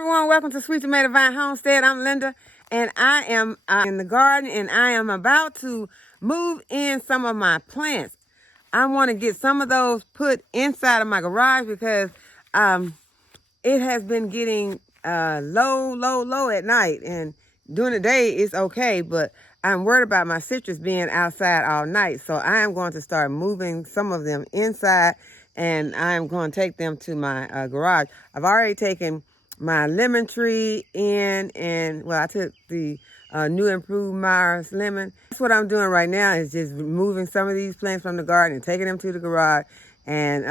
everyone, welcome to Sweet Tomato Vine Homestead. I'm Linda, and I am in the garden, and I am about to move in some of my plants. I want to get some of those put inside of my garage because it has been getting low at night, and during the day it's okay, but I'm worried about my citrus being outside all night, so I am going to start moving some of them inside, and I'm going to take them to my garage. I've already taken my lemon tree in, and well, I took the new improved Myers lemon. That's what I'm doing right now, is just moving some of these plants from the garden and taking them to the garage. And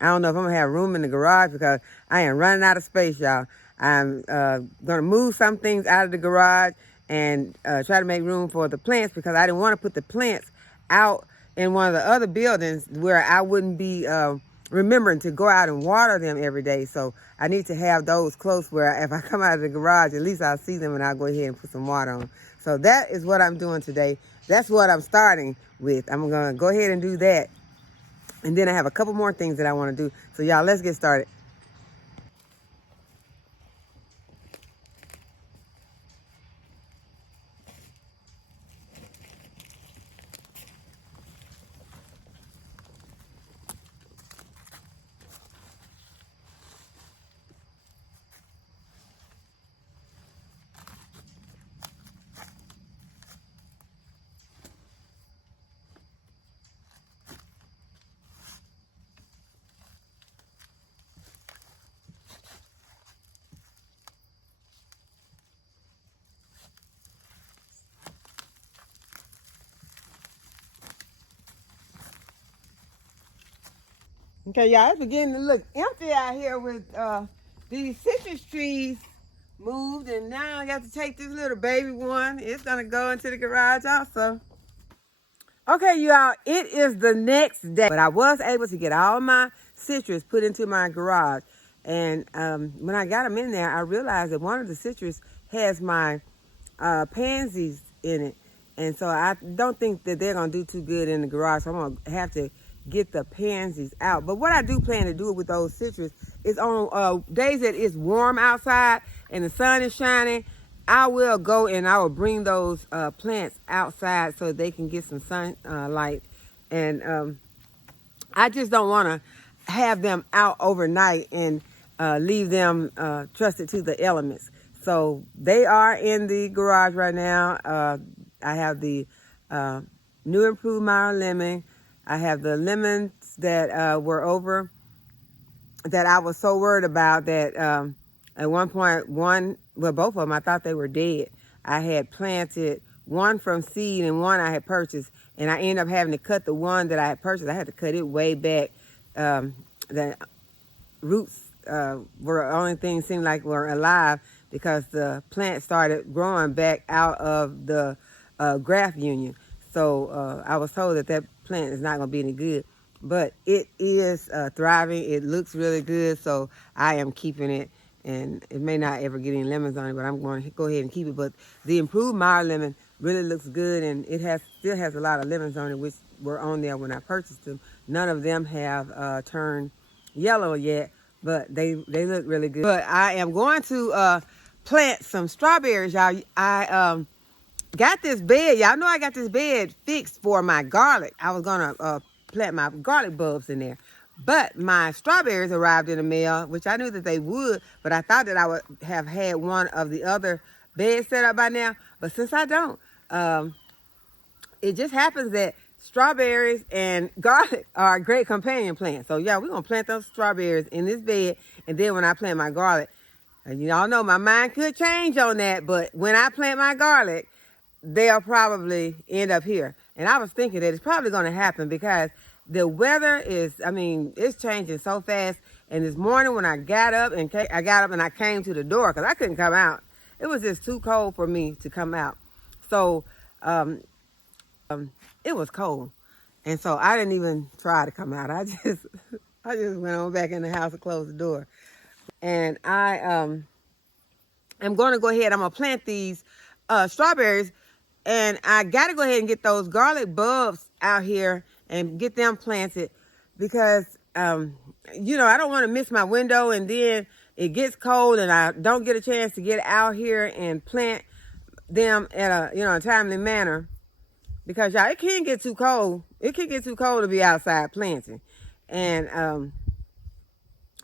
I don't know if I'm gonna have room in the garage because I am running out of space, y'all. I'm gonna move some things out of the garage and try to make room for the plants, because I didn't want to put the plants out in one of the other buildings where I wouldn't be remembering to go out and water them every day. So I need to have those close where if I come out of the garage, at least I'll see them and I'll go ahead and put some water on. So that is what I'm doing today. That's what I'm starting with. I'm gonna go ahead and do that. And then I have a couple more things that I want to do. So y'all, let's get started. Okay, y'all, it's beginning to look empty out here with these citrus trees moved, and now I got to take this little baby one. It's gonna go into the garage also. Okay, y'all, it is the next day, but I was able to get all my citrus put into my garage. And when I got them in there, I realized that one of the citrus has my pansies in it. And so I don't think that they're going to do too good in the garage. So I'm going to have to get the pansies out. But what I do plan to do with those citrus is on days that it's warm outside and the sun is shining, I will go and I will bring those plants outside so they can get some sunlight. And I just don't want to have them out overnight and leave them trusted to the elements. So they are in the garage right now. I have the new improved Meyer lemon. I have the lemons that were over that I was so worried about that at one point, both of them, I thought they were dead. I had planted one from seed and one I had purchased, and I ended up having to cut the one that I had purchased. I had to cut it way back. The roots were the only thing seemed like were alive because the plant started growing back out of the graft union. So I was told that that plant is not going to be any good, but it is thriving. It looks really good, so I am keeping it. And it may not ever get any lemons on it, but I'm going to go ahead and keep it. But the improved Meyer lemon really looks good, and it still has a lot of lemons on it, which were on there when I purchased them. None of them have turned yellow yet, but they look really good. But I am going to plant some strawberries, y'all. I got this bed. Y'all know I got this bed fixed for my garlic. I was going to plant my garlic bulbs in there. But my strawberries arrived in the mail, which I knew that they would, but I thought that I would have had one of the other beds set up by now. But since I don't, it just happens that strawberries and garlic are great companion plants. So yeah, we're going to plant those strawberries in this bed. And then when I plant my garlic, and you all know my mind could change on that, but when I plant my garlic, they'll probably end up here. And I was thinking that it's probably going to happen because the weather is, it's changing so fast. And this morning when I got up and I came to the door because I couldn't come out. It was just too cold for me to come out. So it was cold. And so I didn't even try to come out. I just went on back in the house and closed the door. And I am going to go ahead. I'm going to plant these strawberries. And I got to go ahead and get those garlic bulbs out here and get them planted because, I don't want to miss my window. And then it gets cold and I don't get a chance to get out here and plant them at a timely manner, because y'all, it can get too cold. It can get too cold to be outside planting. And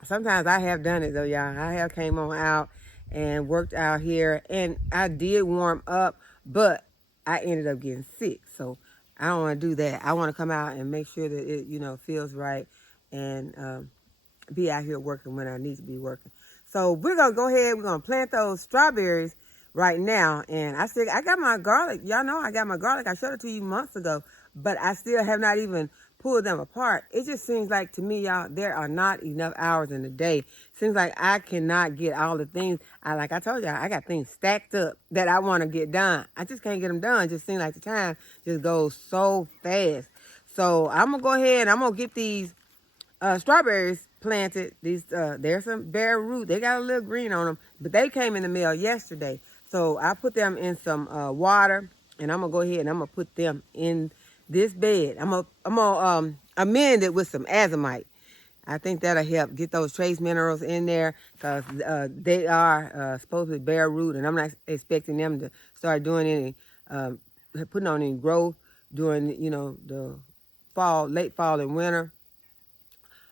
sometimes I have done it though, y'all. I have came on out and worked out here, and I did warm up, but I ended up getting sick. So I don't want to do that. I want to come out and make sure that it feels right, and be out here working when I need to be working. So we're gonna go ahead. We're gonna plant those strawberries right now. And I got my garlic. Y'all know I got my garlic. I showed it to you months ago, but I still have not even pulled them apart. It just seems like to me, y'all, there are not enough hours in the day. Seems like I cannot get all the things. Like I told y'all, I got things stacked up that I want to get done. I just can't get them done. It just seems like the time just goes so fast. So I'm gonna go ahead and I'm gonna get these strawberries planted. These there's some bare root. They got a little green on them, but they came in the mail yesterday. So I put them in some water, and I'm gonna go ahead and I'm gonna put them in this bed. I'm gonna amend it with some azomite. I think that'll help get those trace minerals in there, because they are supposed to be bare root, and I'm not expecting them to start doing any putting on any growth during the late fall and winter.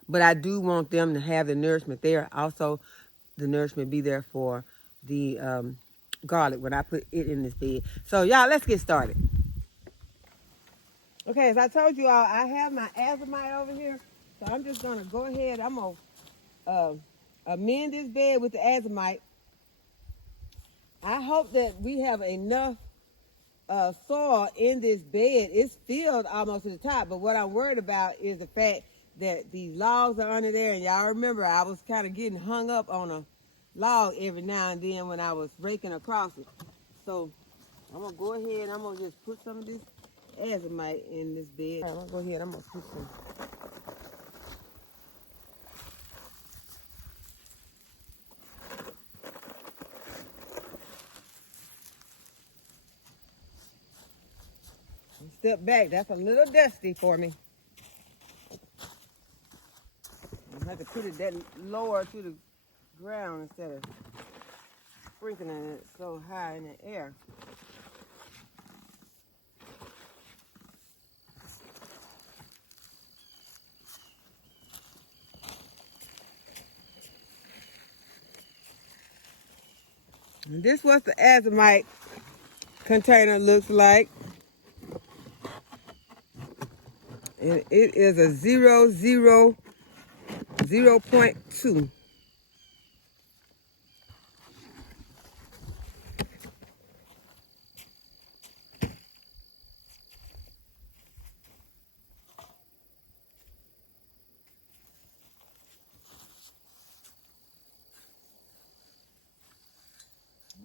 But I do want them to have the nourishment there. Also, the nourishment be there for the garlic when I put it in this bed. So, y'all, let's get started. Okay, as I told you all, I have my azomite over here. So I'm just going to go ahead. I'm going to amend this bed with the azomite. I hope that we have enough soil in this bed. It's filled almost to the top. But what I'm worried about is the fact that these logs are under there. And y'all remember I was kind of getting hung up on a log every now and then when I was raking across it. So I'm going to go ahead and I'm going to just put some of this azomite in this bed. I'm going to go ahead, I'm going to put some. Step back, that's a little dusty for me. I have to put it that lower to the ground instead of sprinkling it so high in the air. And this is what the azomite container looks like. And it is a 0.2.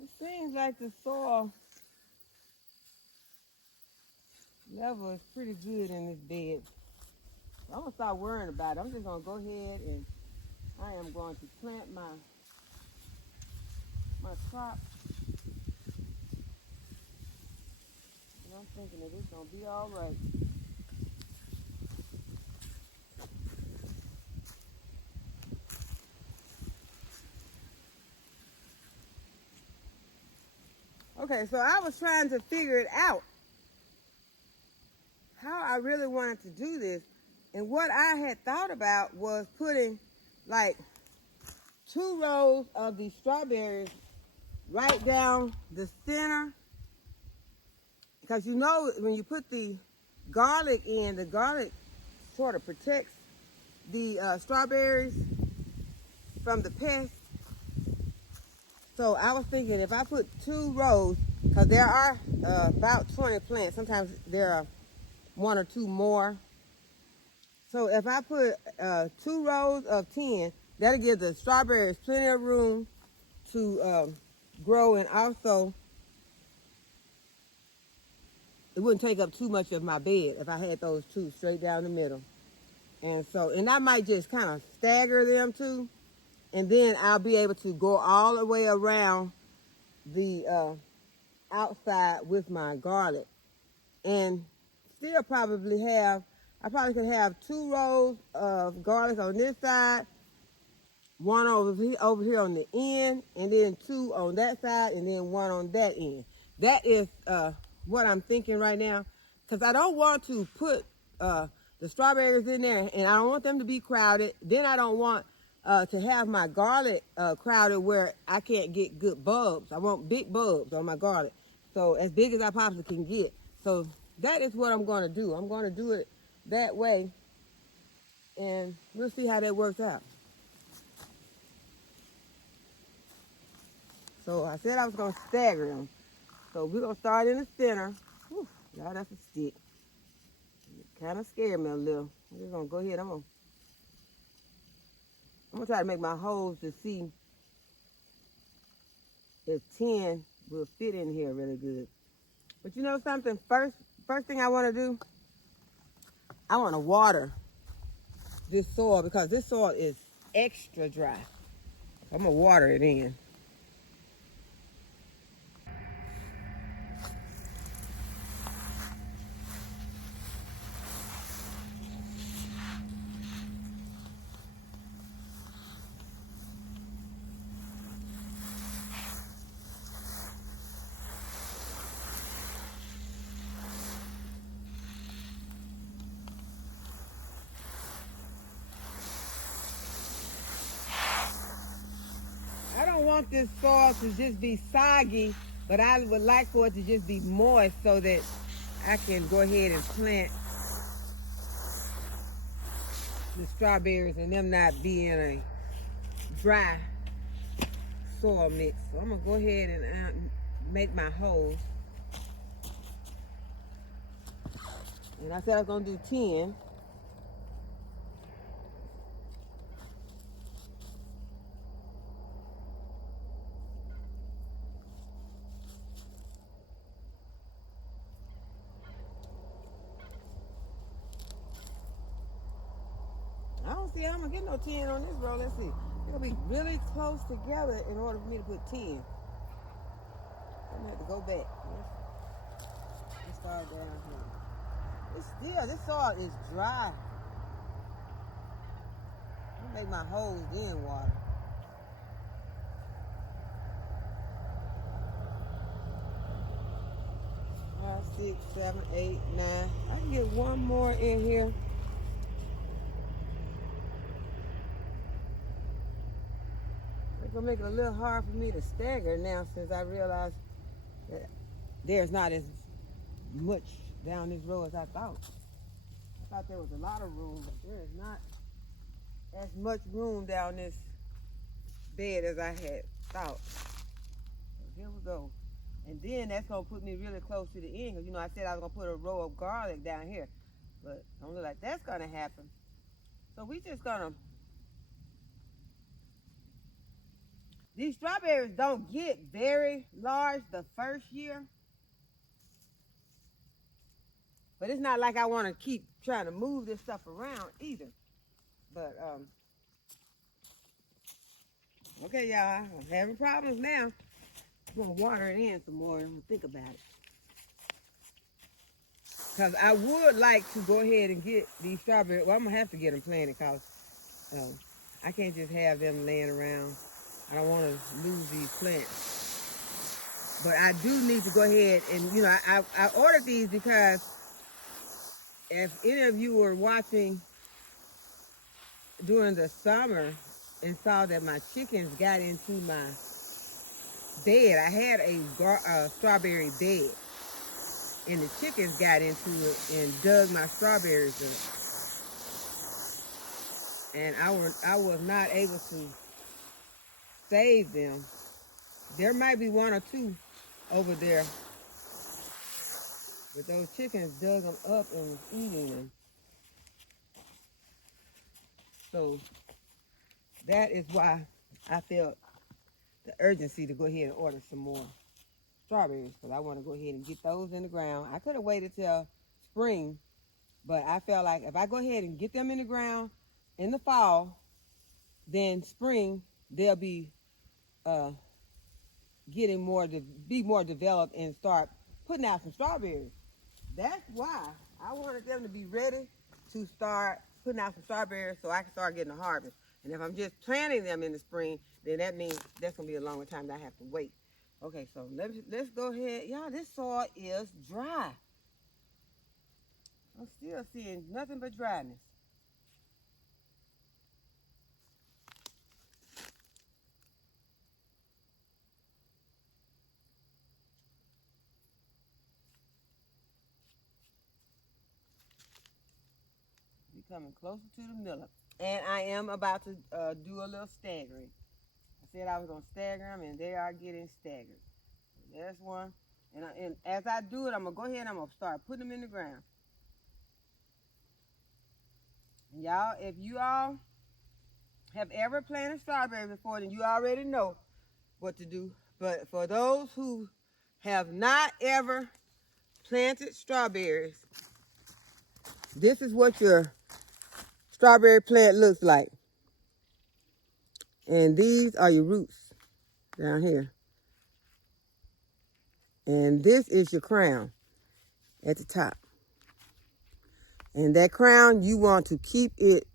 It seems like the soil level is pretty good in this bed. So I'm going to start worrying about it. I'm just going to go ahead and I am going to plant my crop. And I'm thinking that it's going to be all right. Okay, so I was trying to figure it out, how I really wanted to do this. And what I had thought about was putting like 2 rows of these strawberries right down the center. Because when you put the garlic in, the garlic sort of protects the strawberries from the pests. So I was thinking if I put 2 rows, because there are about 20 plants. Sometimes there are 1 or 2 more. So if I put 2 rows of 10, that'll give the strawberries plenty of room to grow, and also it wouldn't take up too much of my bed if I had those 2 straight down the middle. And I might just kind of stagger them too, and then I'll be able to go all the way around the outside with my garlic, and still I probably could have 2 rows of garlic on this side, one over here on the end, and then 2 on that side, and then 1 on that end. That is what I'm thinking right now, because I don't want to put the strawberries in there, and I don't want them to be crowded. Then I don't want to have my garlic crowded where I can't get good bulbs. I want big bulbs on my garlic, so as big as I possibly can get. So that is what I'm going to do. I'm going to do it that way, and we'll see how that works out. So I said I was going to stagger them. So we're going to start in the center. Whew, y'all, that's a stick. It kind of scared me a little. I'm just going to go ahead. I'm going to try to make my holes to see if 10 will fit in here really good. But you know something? First thing I want to do, I want to water this soil because this soil is extra dry. I'm going to water it in. I don't want this soil to just be soggy, but I would like for it to just be moist so that I can go ahead and plant the strawberries and them not be in a dry soil mix. So I'm gonna go ahead and make my holes. And I said I was gonna do 10. I don't see how I'm gonna get no 10 on this row. Let's see. It'll be really close together in order for me to put 10. I'm gonna have to go back. Let's start down here. It's still, this soil is dry. I'm gonna make my holes in water. 5, 6, 7, 8, 9. I can get one more in here. It's gonna make it a little hard for me to stagger now since I realized that there's not as much down this row as I thought. I thought there was a lot of room, but there is not as much room down this bed as I had thought. So here we go. And then that's gonna put me really close to the end, because you know I said I was gonna put a row of garlic down here, but don't look like that's gonna happen. So we just gonna, these strawberries don't get very large the first year, but it's not like I want to keep trying to move this stuff around either. But okay, y'all, I'm having problems now. I'm gonna water it in some more and think about it. Because I would like to go ahead and get these strawberries. Well, I'm going to have to get them planted because I can't just have them laying around. I don't want to lose these plants. But I do need to go ahead and, you know, I ordered these because if any of you were watching during the summer and saw that my chickens got into my bed, I had a strawberry bed. And the chickens got into it and dug my strawberries up. And I was not able to save them. There might be 1 or 2 over there. But those chickens dug them up and was eating them. So that is why I felt the urgency to go ahead and order some more strawberries, because I want to go ahead and get those in the ground. I could have waited till spring, but I felt like if I go ahead and get them in the ground in the fall, then spring they'll be getting more to be more developed and start putting out some strawberries. That's why I wanted them to be ready to start putting out some strawberries so I can start getting a harvest. And if I'm just planting them in the spring, then that means that's going to be a longer time that I have to wait. Okay, so let's go ahead. Y'all, this soil is dry. I'm still seeing nothing but dryness. We're coming closer to the miller. And I am about to do a little staggering. I said I was going to stagger them, and they are getting staggered. There's one. And as I do it, I'm going to go ahead and I'm going to start putting them in the ground. And y'all, if you all have ever planted strawberries before, then you already know what to do. But for those who have not ever planted strawberries, this is what your strawberry plant looks like. And these are your roots down here. And this is your crown at the top. And that crown, you want to keep it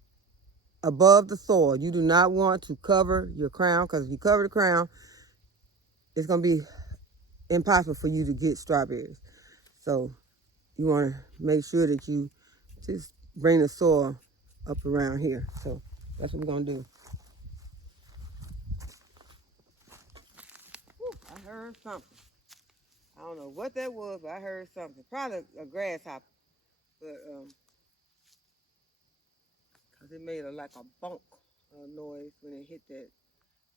above the soil. You do not want to cover your crown, because if you cover the crown, it's going to be impossible for you to get strawberries. So you want to make sure that you just bring the soil up around here. So that's what we're going to do. Whew, I heard something. I don't know what that was, but I heard something. Probably a grasshopper. But, because it made like a bonk noise when it hit that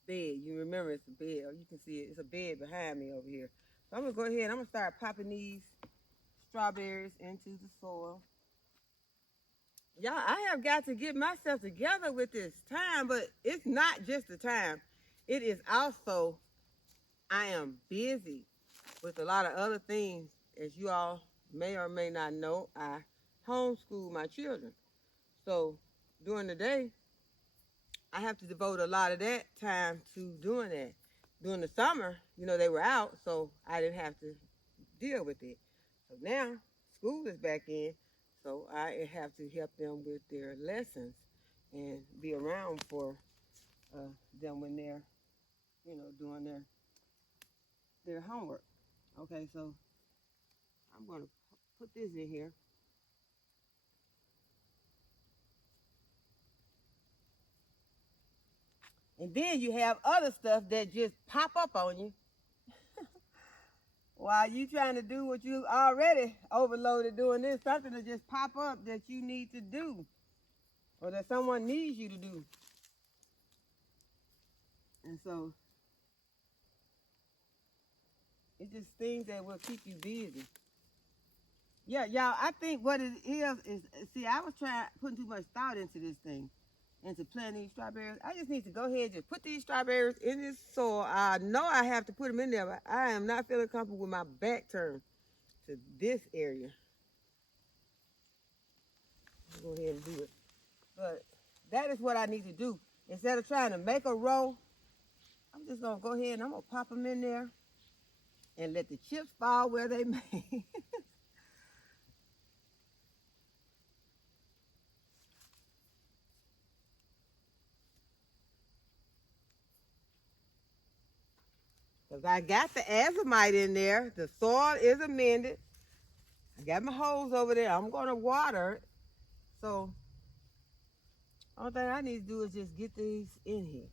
bed. You remember it's a bed. Or you can see it. It's a bed behind me over here. So I'm going to go ahead and I'm going to start popping these strawberries into the soil. Y'all, I have got to get myself together with this time, but it's not just the time. It is also, I am busy with a lot of other things. As you all may or may not know, I homeschool my children. So during the day, I have to devote a lot of that time to doing that. During the summer, you know, they were out, so I didn't have to deal with it. So now, school is back in, so I have to help them with their lessons and be around for them when they're, you know, doing their homework. Okay, so I'm going to put this in here. And then you have other stuff that just pop up on you while you trying to do what you already overloaded doing this. Something to just pop up that you need to do or that someone needs you to do. And so it's just things that will keep you busy. Yeah, y'all, I think what it is, see, I was putting too much thought into this thing, into planting these strawberries. I just need to go ahead and just put these strawberries in this soil. I know I have to put them in there, but I am not feeling comfortable with my back turned to this area. I'll go ahead and do it. But that is what I need to do. Instead of trying to make a row, I'm just going to go ahead and I'm going to pop them in there and let the chips fall where they may. Because I got the azomite in there. The soil is amended. I got my hose over there. I'm going to water it. So, all thing I need to do is just get these in here.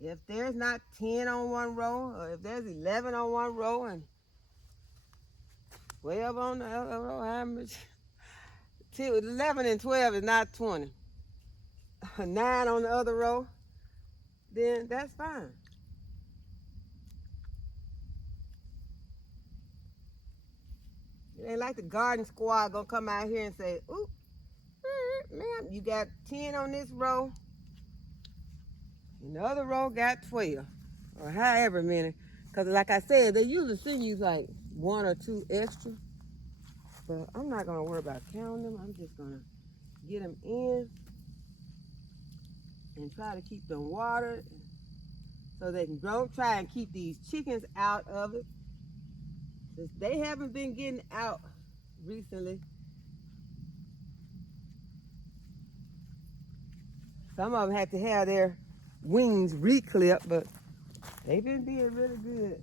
If there's not 10 on one row, or if there's 11 on one row and 12 on the other row, how much? 11 and 12 is not 20. 9 on the other row, then that's fine. It ain't like the garden squad gonna come out here and say, "Ooh, ma'am, you got 10 on this row, and the other row got 12, or however many." Because like I said, they usually send you like 1 or 2 extra. But I'm not gonna worry about counting them. I'm just gonna get them in and try to keep them watered so they can grow. Try and keep these chickens out of it, since they haven't been getting out recently. Some of them had to have their wings reclipped, but they've been being really good.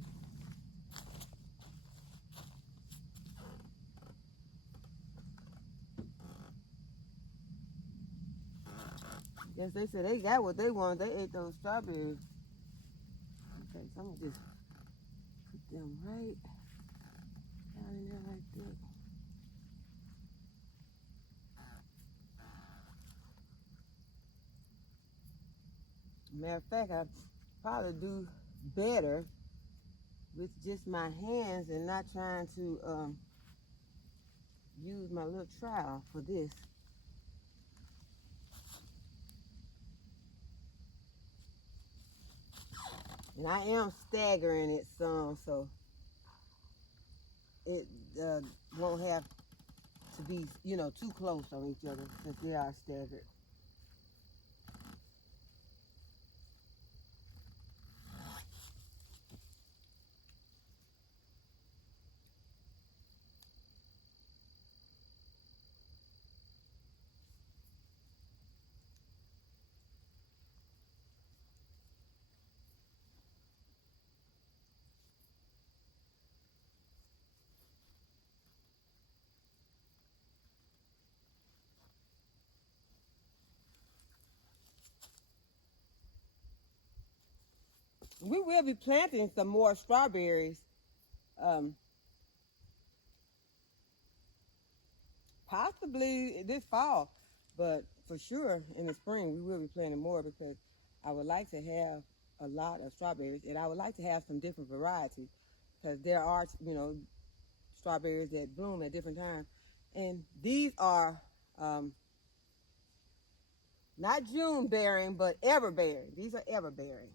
Guess they said they got what they wanted. They ate those strawberries. Okay, so I'm gonna just put them right down in there like that. Matter of fact, I probably do better with just my hands and not trying to use my little trowel for this. And I am staggering it some, so it won't have to be, you know, too close on each other since they are staggered. We will be planting some more strawberries possibly this fall, but for sure in the spring we will be planting more because I would like to have a lot of strawberries, and I would like to have some different varieties because there are, you know, strawberries that bloom at different times, and these are not June bearing but ever bearing. These are ever bearing.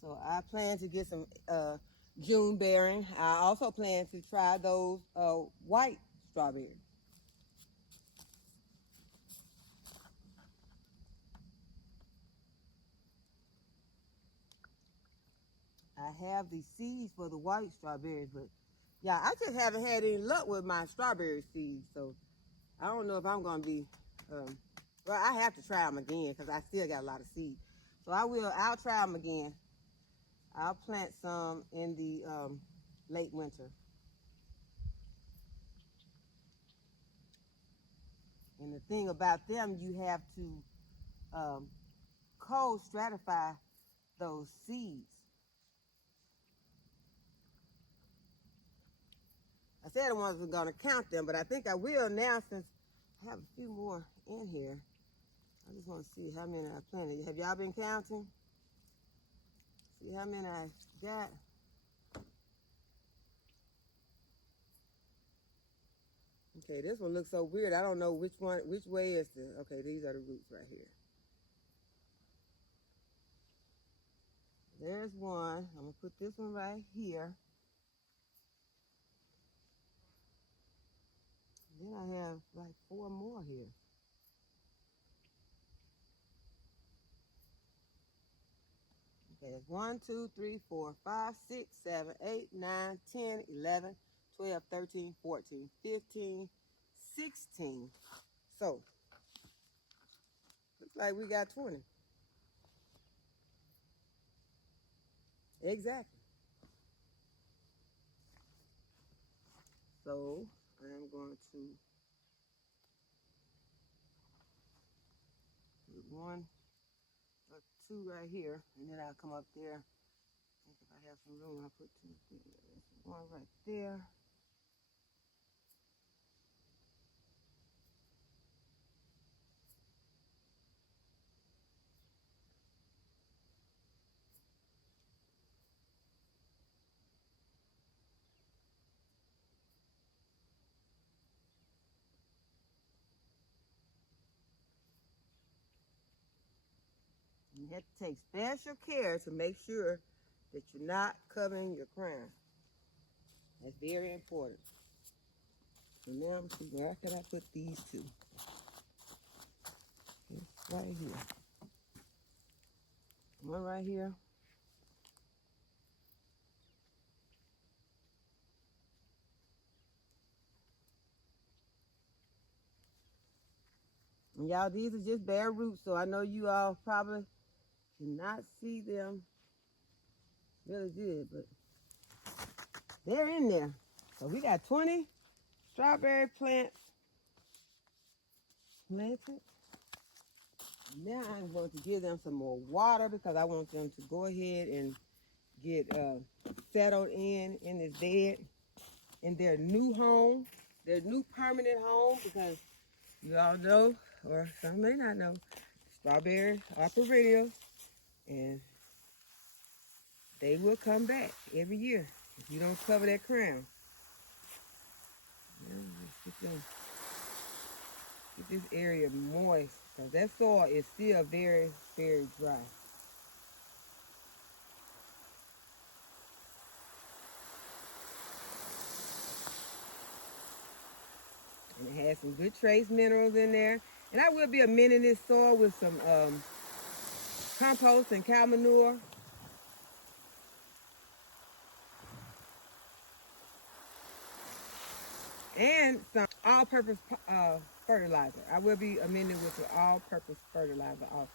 So I plan to get some June bearing. I also plan to try those white strawberries. I have the seeds for the white strawberries, but yeah, I just haven't had any luck with my strawberry seeds. So I don't know if I'm going to be, well, I have to try them again because I still got a lot of seeds. So I'll try them again. I'll plant some in the late winter. And the thing about them, you have to cold stratify those seeds. I said I wasn't going to count them, but I think I will now since I have a few more in here. I just want to see how many I planted. Have y'all been counting? See how many I got? Okay, this one looks so weird. I don't know which way is the, okay, these are the roots right here. There's one. I'm going to put this one right here. Then I have like 4 more here. Okay, it's 1, 2, 3, 4, 5, 6, 7, 8, 9, 10, 11, 12, 13, 14, 15, 16. So, looks like we got 20. Exactly. So, I'm going to put 1 or 2 right here, and then I'll come up there. I think if I have some room, I'll put 2 there. 1 right there. You have to take special care to make sure that you're not covering your crown. That's very important. So now I'm see where can I put these 2? Okay, right here. 1 right here. And y'all, these are just bare roots, so I know you all probably cannot see them really good, but they're in there. So we got 20 strawberry plants planted. Now I'm going to give them some more water because I want them to go ahead and get settled in this bed, in their new home, their new permanent home, because you all know, or some may not know, strawberries are perennial and they will come back every year if you don't cover that crown. Get this area moist because that soil is still very, very dry. And it has some good trace minerals in there. And I will be amending this soil with some compost and cow manure. And some all-purpose fertilizer. I will be amending with the all-purpose fertilizer also.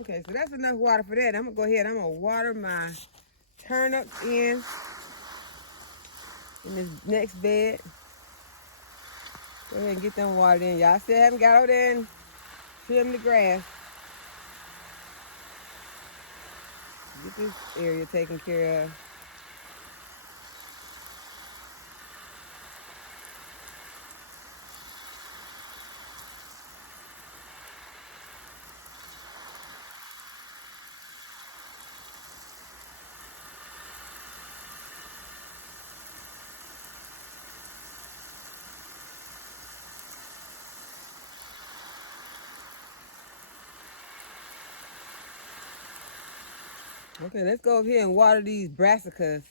Okay, so that's enough water for that. I'm gonna go ahead. I'm gonna water my turnips in this next bed. Go ahead and get them watered in. Y'all still haven't got over there and trimmed the grass. Get this area taken care of. Okay, let's go over here and water these brassicas.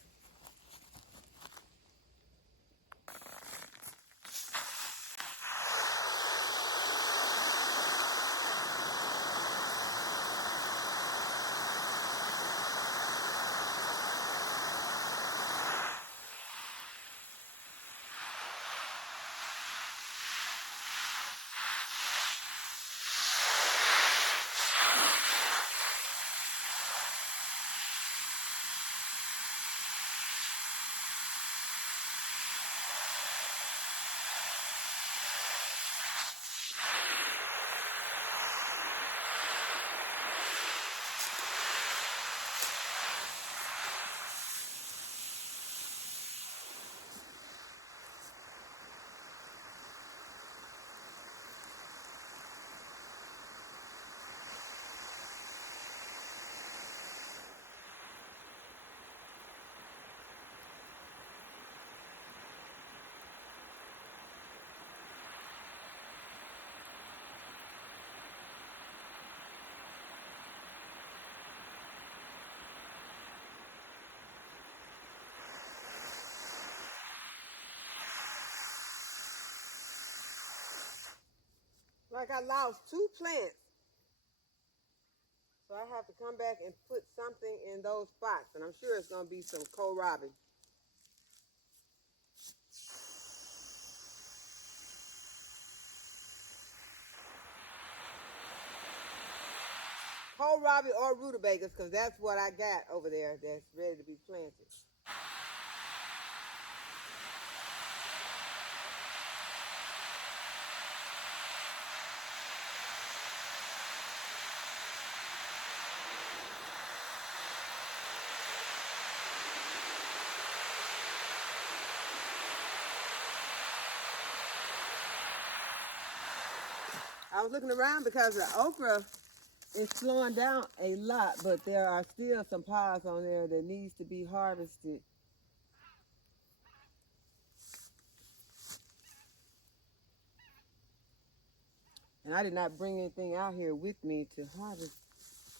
Like I lost 2 plants. So I have to come back and put something in those spots. And I'm sure it's going to be some kohlrabi. Kohlrabi or rutabagas, because that's what I got over there that's ready to be planted. I was looking around because the okra is slowing down a lot, but there are still some pods on there that needs to be harvested. And I did not bring anything out here with me to harvest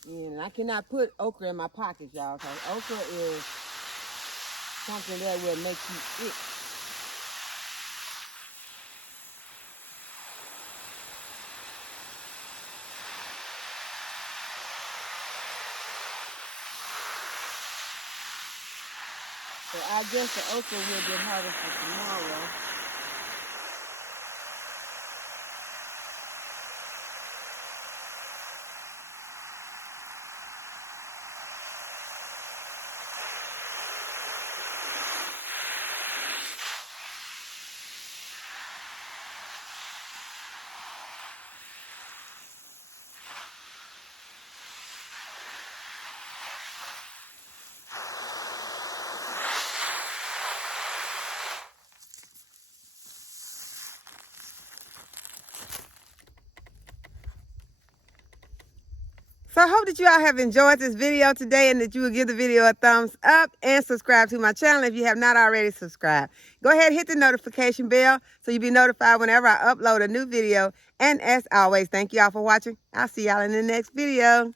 in. And I cannot put okra in my pockets, y'all, because okra is something that will make you itch. So I guess the okra will get harvested tomorrow. So I hope that you all have enjoyed this video today and that you will give the video a thumbs up and subscribe to my channel if you have not already subscribed. Go ahead and hit the notification bell so you'll be notified whenever I upload a new video. And as always, thank you all for watching. I'll see y'all in the next video.